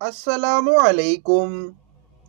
السلام علیکم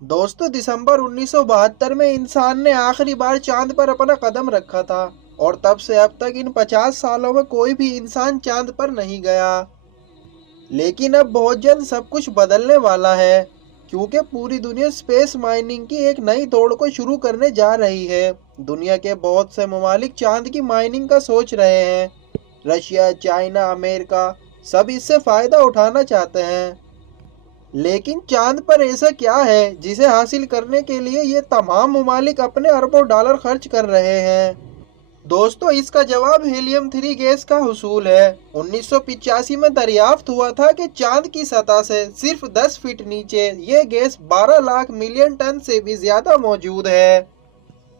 دوستو، دسمبر 1972 میں انسان نے آخری بار چاند پر اپنا قدم رکھا تھا، اور تب سے اب تک ان 50 سالوں میں کوئی بھی انسان چاند پر نہیں گیا۔ لیکن اب بہت جلد سب کچھ بدلنے والا ہے، کیونکہ پوری دنیا اسپیس مائننگ کی ایک نئی دوڑ کو شروع کرنے جا رہی ہے۔ دنیا کے بہت سے ممالک چاند کی مائننگ کا سوچ رہے ہیں۔ رشیا، چائنا، امریکہ سب اس سے فائدہ اٹھانا چاہتے ہیں۔ لیکن چاند پر ایسا کیا ہے جسے حاصل کرنے کے لیے یہ تمام ممالک اپنے اربوں ڈالر خرچ کر رہے ہیں؟ دوستو، اس کا جواب ہیلیم 3 گیس کا حصول ہے۔ 1985 میں دریافت ہوا تھا کہ چاند کی سطح سے صرف 10 فٹ نیچے یہ گیس 12 لاکھ ملین ٹن سے بھی زیادہ موجود ہے۔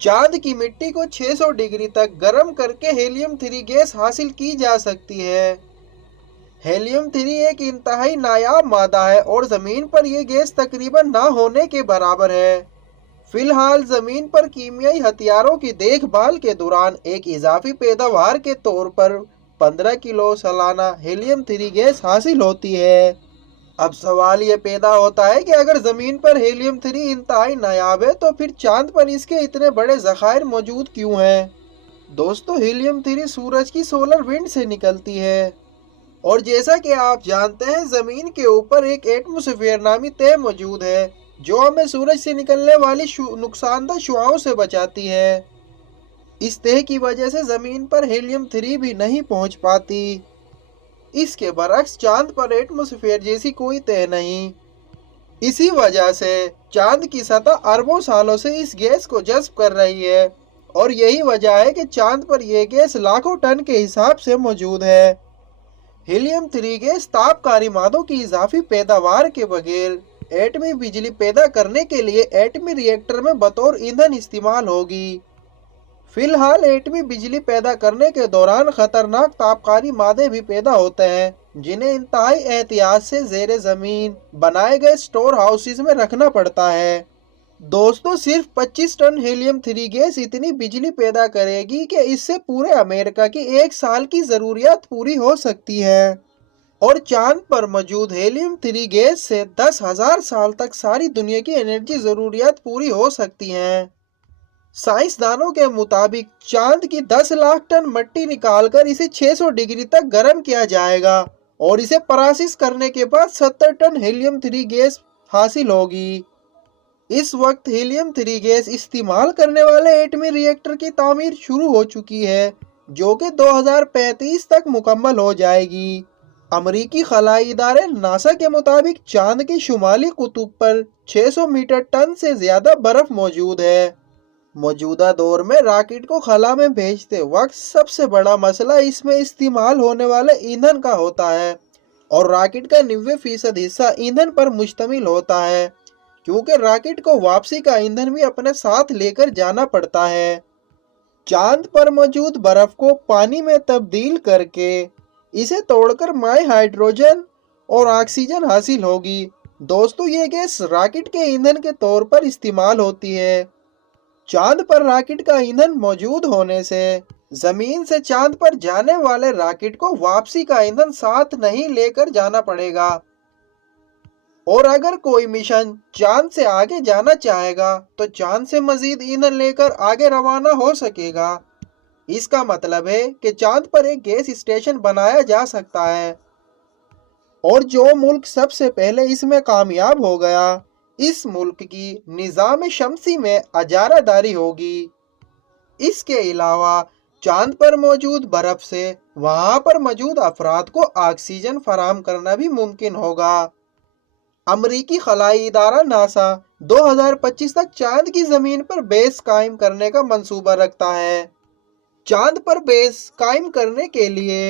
چاند کی مٹی کو 600 ڈگری تک گرم کر کے ہیلیم 3 گیس حاصل کی جا سکتی ہے۔ ہیلیم 3 ایک انتہائی نایاب مادہ ہے اور زمین پر یہ گیس تقریباً نہ ہونے کے برابر ہے۔ فی الحال زمین پر کیمیائی ہتھیاروں کی دیکھ بھال کے دوران ایک اضافی پیداوار کے طور پر 15 کلو سالانہ ہیلیم 3 گیس حاصل ہوتی ہے۔ اب سوال یہ پیدا ہوتا ہے کہ اگر زمین پر ہیلیم 3 انتہائی نایاب ہے تو پھر چاند پر اس کے اتنے بڑے ذخائر موجود کیوں ہیں؟ دوستو، ہیلیم 3 سورج کی سولر ونڈ سے نکلتی ہے، اور جیسا کہ آپ جانتے ہیں زمین کے اوپر ایک ایٹموسفیئر نامی تہ موجود ہے جو ہمیں سورج سے نکلنے والی نقصان دہ شعاؤں سے بچاتی ہے۔ اس تہ کی وجہ سے زمین پر ہیلیم 3 بھی نہیں پہنچ پاتی۔ اس کے برعکس چاند پر ایٹموسفیئر جیسی کوئی تہ نہیں۔ اسی وجہ سے چاند کی سطح اربوں سالوں سے اس گیس کو جذب کر رہی ہے، اور یہی وجہ ہے کہ چاند پر یہ گیس لاکھوں ٹن کے حساب سے موجود ہے۔ ہیلیم 3 گیس تابکاری مادوں کی اضافی پیداوار کے بغیر ایٹمی بجلی پیدا کرنے کے لیے ایٹمی ری ایکٹر میں بطور ایندھن استعمال ہوگی۔ فی الحال ایٹمی بجلی پیدا کرنے کے دوران خطرناک تابکاری مادے بھی پیدا ہوتے ہیں جنہیں انتہائی احتیاط سے زیر زمین بنائے گئے اسٹور ہاؤسز میں رکھنا پڑتا ہے۔ دوستو، صرف 25 ٹن ہیلیم 3 گیس اتنی بجلی پیدا کرے گی کہ اس سے پورے امریکہ کی ایک سال کی ضروریات پوری ہو سکتی ہے، اور چاند پر موجود ہیلیم 3 گیس سے 10,000 سال تک ساری دنیا کی انرجی ضروریات پوری ہو سکتی ہیں۔ سائنسدانوں کے مطابق چاند کی 10 لاکھ ٹن مٹی نکال کر اسے 600 ڈگری تک گرم کیا جائے گا، اور اسے پراسس کرنے کے بعد 70 ٹن ہیلیم 3 گیس حاصل ہوگی۔ اس وقت ہیلیم 3 گیس استعمال کرنے والے ایٹمی ری ایکٹر کی تعمیر شروع ہو چکی ہے، جو کہ 2035 تک مکمل ہو جائے گی۔ امریکی خلائی ادارے ناسا کے مطابق چاند کے شمالی قطب پر 600 میٹر ٹن سے زیادہ برف موجود ہے۔ موجودہ دور میں راکٹ کو خلا میں بھیجتے وقت سب سے بڑا مسئلہ اس میں استعمال ہونے والے ایندھن کا ہوتا ہے، اور راکٹ کا 90% حصہ ایندھن پر مشتمل ہوتا ہے، کیونکہ راکٹ کو واپسی کا ایندھن بھی اپنے ساتھ لے کر جانا پڑتا ہے۔ چاند پر موجود برف کو پانی میں تبدیل کر کے اسے توڑ کر مائع ہائیڈروجن اور آکسیجن حاصل ہوگی۔ دوستو، یہ گیس راکٹ کے ایندھن کے طور پر استعمال ہوتی ہے۔ چاند پر راکٹ کا ایندھن موجود ہونے سے زمین سے چاند پر جانے والے راکٹ کو واپسی کا ایندھن ساتھ نہیں لے کر جانا پڑے گا، اور اگر کوئی مشن چاند سے آگے جانا چاہے گا تو چاند سے مزید ایندھن لے کر آگے روانہ ہو سکے گا۔ اس کا مطلب ہے کہ چاند پر ایک گیس اسٹیشن بنایا جا سکتا ہے، اور جو ملک سب سے پہلے اس میں کامیاب ہو گیا اس ملک کی نظام شمسی میں اجارہ داری ہوگی۔ اس کے علاوہ چاند پر موجود برف سے وہاں پر موجود افراد کو آکسیجن فراہم کرنا بھی ممکن ہوگا۔ امریکی خلائی ادارہ ناسا 2025 تک چاند کی زمین پر بیس قائم کرنے کا منصوبہ رکھتا ہے۔ چاند پر بیس قائم کرنے کے لیے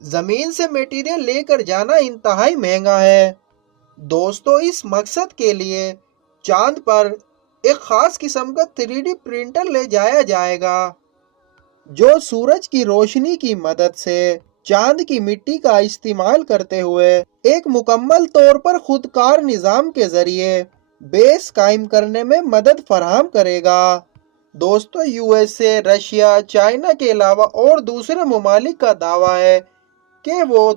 زمین سے میٹیریل لے کر جانا انتہائی مہنگا ہے۔ دوستو، اس مقصد کے لیے چاند پر ایک خاص قسم کا 3D پرنٹر لے جایا جائے گا جو سورج کی روشنی کی مدد سے چاند کی مٹی کا استعمال کرتے ہوئے ایک مکمل طور پر خودکار نظام کے ذریعے بیس قائم کرنے میں مدد فراہم کرے گا۔ دوستو، USA، رشیا، چائنا کے علاوہ اور دوسرے ممالک کا دعویٰ ہے کہ وہ